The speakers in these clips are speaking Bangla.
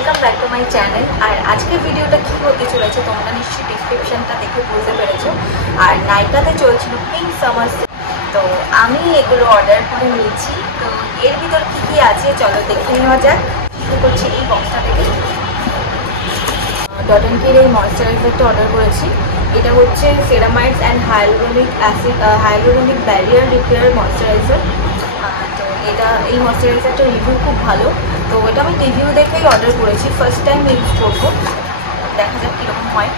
Welcome back to my channel. আর আজকের ভিডিওটা কী হতে চলেছে তোমরা নিশ্চয়ই ডিসক্রিপশনটা দেখে বুঝতে পেরেছো। আর নাইকাতে চলছিল পিঙ্ক সামার সেল, তো আমি এগুলো অর্ডার করে নিয়েছি। তো এর ভিতর কী কী আছে চলো দেখে নেওয়া যাক। শুরু করছি এই বক্সটা থেকে। ডট অ্যান্ড কির এই ময়েশ্চারাইজারটা অর্ডার করেছি। এটা হচ্ছে ceramides and hyaluronic barrier repair moisturiser. তো এই ময়েশ্চারাইজারটার রিভিউ খুব ভালো, তো এটা আমি রিভিউ দেখেই অর্ডার করেছি। ফার্স্ট টাইম ইউজ করবো, দেখা যাক কীরকম হয়।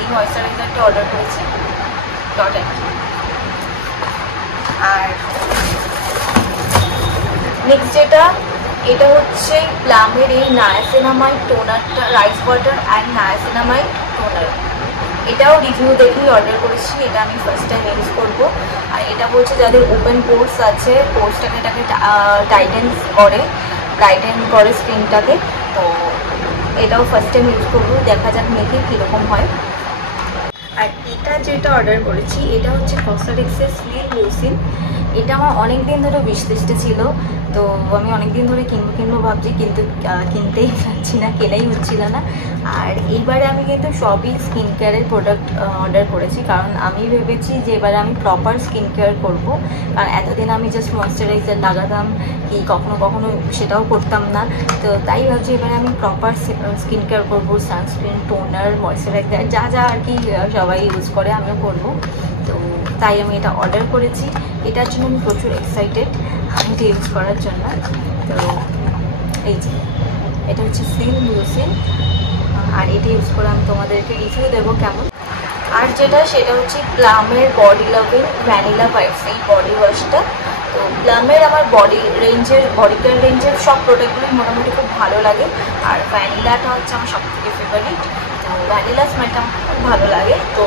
এই ময়েশ্চারাইজারটা অর্ডার করেছি ডট অ্যান্ড কি। আর নেক্সট এটা হচ্ছে প্লামের এই নায়াসিনামাইড টোনারটা, rice water and niacinamide toner. এটাও রিভিউ দেখেই অর্ডার করেছি, এটা আমি ফার্স্ট টাইম ইউজ করবো। আর এটা বলছে যাদের ওপেন পোর্স আছে, পোর্সটাকে টাইটেন করে স্কিনটাকে। তো এটাও ফার্স্ট টাইম ইউজ করবো, দেখা যাক মেখে কীরকম হয়। আর যেটা অর্ডার করেছি এটা হচ্ছে কসমেটিক্সের স্লিম লুসিন। এটা আমার অনেক দিন ধরে উইশ লিস্টে ছিল, তো আমি অনেক দিন ধরে কিনবো ভাবছি, কিন্তু কিনতেই পারছি না, কেনাই হচ্ছিল না। আর এইবারে আমি কিন্তু সবই স্কিন কেয়ারের প্রোডাক্ট অর্ডার করেছি, কারণ আমি ভেবেছি যে এবারে আমি প্রপার স্কিন কেয়ার করবো। কারণ এতদিন আমি জাস্ট ময়েশ্চারাইজার লাগাতাম, কি কখনো কখনো সেটাও করতাম না। তো তাই ভাবছি এবারে আমি প্রপার স্কিন কেয়ার করবো, সানস্ক্রিন, টোনার, ময়েশ্চারাইজার যা আর কি সবাই ইউজ করে আমিও করবো। তো তাই আমি এটা অর্ডার করেছি। এটার জন্য আমি প্রচুর এক্সাইটেড এটা ইউজ করার জন্য। তো এই যে এটা হচ্ছে স্লিম লুসিন, আর এটা ইউজ করে আমি তোমাদেরকে রিভিউ দেবো কেমন। আর সেটা হচ্ছে প্লামের বডি লাভিং ভ্যানিলা ভাইবস এই বডি ওয়াশটা। তো প্লামের আমার বডি কেয়ার রেঞ্জের সব প্রোডাক্টগুলোই মোটামুটি খুব ভালো লাগে। আর ভ্যানিলাটা হচ্ছে আমার সবথেকে ফেভারিট, তো ভ্যানিলা স্মেলটা আমার খুব ভালো লাগে। তো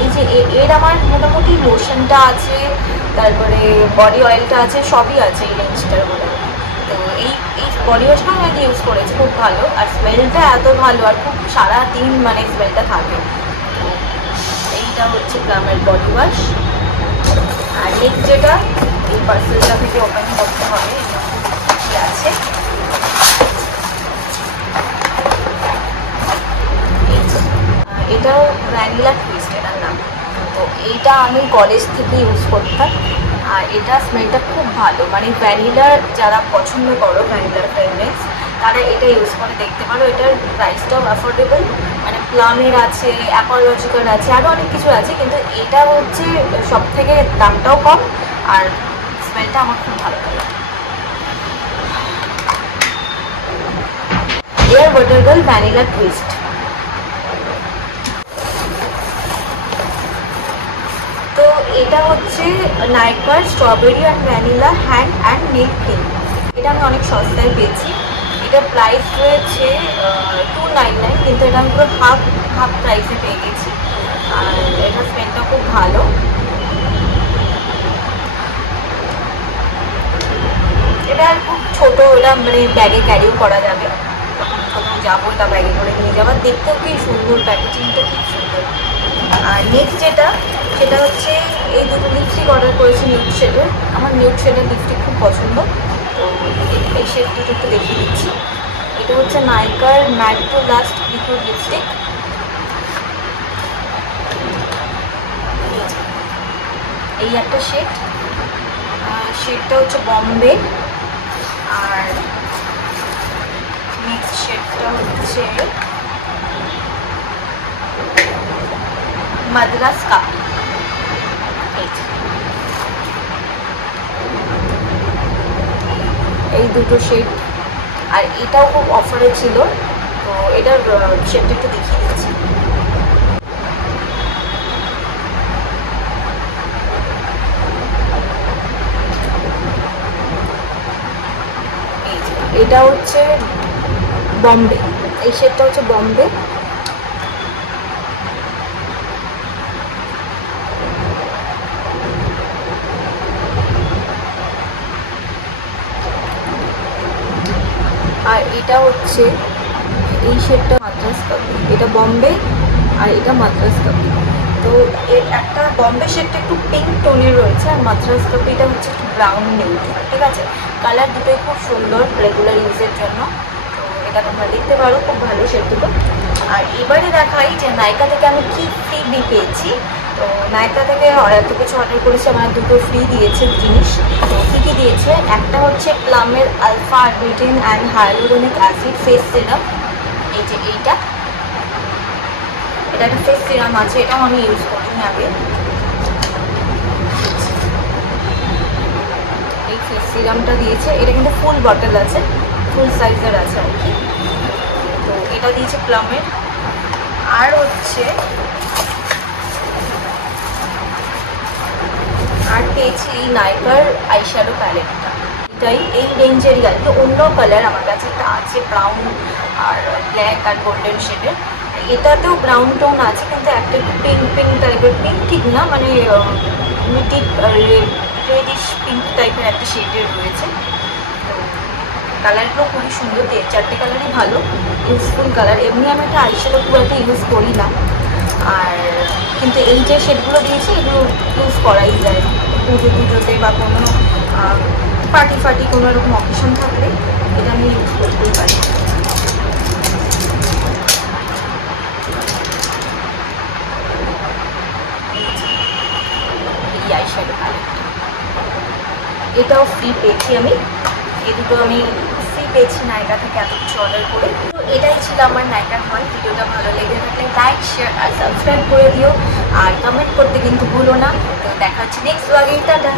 এই যে এর আমার মোটামুটি লোশনটা আছে, তারপরে বডি অয়েলটা আছে, সবই আছে এই রেঞ্জটার বলে। তো এই বডি ওয়াশটাও আমি ইউজ করেছি, খুব ভালো। আর স্মেলটা এত ভালো, আর খুব সারাদিন মানে স্মেলটা থাকে। তো এইটা হচ্ছে প্লামের বডি ওয়াশ। আর নেক্সট এই পার্সেলটা থেকে ওপেন করতে হবে কি আছে। এটাও ভ্যানিলা টুইস্ট এটার নাম। তো এইটা আমি কলেজ থেকে ইউজ করতাম, আর এটা স্মেলটা খুব ভালো। মানে ভ্যানিলার যারা পছন্দ করো, ভ্যানিলার ফ্রেগরেন্স, তারা এটা ইউজ করে দেখতে পারো। এটার প্রাইসটাও অ্যাফোর্ডেবল, মানে প্লামের আছে, অ্যাপোলজিক্যাল আছে, আরও অনেক কিছু আছে, কিন্তু এটা হচ্ছে সব থেকে দামটাও কম, আর স্মেলটা আমার খুব ভালো লাগে। এয়ার ওয়াটারেবল ভ্যানিলা টুইস্ট। তো এটা হচ্ছে নাইকার strawberry and vanilla hand and nail cream. এটা আমি অনেক সস্তায় পেয়েছি। এটার প্রাইস রয়েছে $299, কিন্তু এটা আমি পুরো হাফ প্রাইসে পেয়ে গেছি। আর এটার স্মেলটা খুব ভালো। এটা খুব ছোটো, এটা মানে ব্যাগে ক্যারিও করা যাবে, যখন কোথাও যাবো তা ব্যাগে করে নিয়ে যাবার। দেখতেও কি সুন্দর, প্যাকেজিংটা খুব সুন্দর। আর নেক্সট সেটা হচ্ছে এই দুটো লিপস্টিক অর্ডার করেছি নিউড শেডের। আমার নিউড শেডের লিপস্টিক খুব পছন্দ, তো এই শেড দুটো একটু দেখিয়ে দিচ্ছি। এটা হচ্ছে নাইকার matte to last liquid lipstick. এই একটা শেডটা হচ্ছে বম্বে। আর নেক্সট শেডটা হচ্ছে মাদ্রাস কাপি। এই দুটো শেড। আর এটাও খুব অফারে ছিল, তো এটার শেডটা একটু দেখিয়ে দিচ্ছি। এটা হচ্ছে বম্বে, এই শেডটা হচ্ছে বম্বে। আর এটা হচ্ছে এই শেডটা মাদ্রাস কাপি। এটা বম্বে আর এটা মাদ্রাস কাপি। তো এর একটা বম্বে শেডটা একটু পিঙ্ক টোনের রয়েছে, আর মাদ্রাস কপিটা হচ্ছে একটু ব্রাউন নিউড। ঠিক আছে, কালার দুটোই খুব সুন্দর রেগুলার ইউজের জন্য। তো এটা তোমরা দেখতে পারো, খুব ভালো শেড দুটো। আর এবারে দেখাই যে নাইকা থেকে আমি কি ফ্রি পেয়েছি। তো নাইকা থেকে এত কিছু অর্ডার করেছি, আমার দুটো ফ্রি দিয়েছে জিনিস। তো কী কী দিয়েছে, একটা হচ্ছে প্লামের alpha arbutin and hyaluronic acid face serum. এই যে এটা একটা ফেস সিরাম আছে, এটাও আমি ইউজ করিনি আগে। এই ফেস সিরামটা দিয়েছে, এটা কিন্তু ফুল বটল আছে, ফুল সাইজের আছে আর কি। তো এটা দিয়েছে প্লামের। আর হচ্ছে আর পেয়েছি এই নাইকার আইশ্যাডো প্যালেটটা। এটাই এই রেঞ্জেরই আর কি, অন্য কালার আমার কাছে একটা আছে ব্রাউন আর ব্ল্যাক আর গোল্ডেন শেডের। এটাতেও ব্রাউন টোন আছে, কিন্তু একটা একটু পিঙ্ক পিঙ্ক টাইপের, পিঙ্ক ঠিক না মানে ডিপ রেডিশ পিঙ্ক টাইপের একটা শেডের রয়েছে। কালারগুলো খুবই সুন্দর, চারটে কালারই ভালো, ইউজফুল কালার। এমনি আমি একটা আইশ্যাডো খুব একটা ইউজ করি না, আর কিন্তু এই যে শেডগুলো দিয়েছি এগুলো ইউজ করাই যায় পুজোতে বা কোনো পার্টি কোনো এরকম অকেশন থাকলে এটা আমি ইউজ করতেই পারি। এই আইশ্যাডো প্যালেটটা, এটাও ফ্রি পেয়েছি আমি। এই দুটো আমি ফ্রি পেয়েছি নাইকা থেকে এত কিছু অর্ডার করে। তো এটাই ছিল আমার নাইকার হল। ভিডিওটা ভালো লেগে থাকলে লাইক, শেয়ার আর সাবস্ক্রাইব করে দিও, আর কমেন্ট করতে কিন্তু ভুলো না। তো দেখা হচ্ছে নেক্সট ব্লগে। টাটা।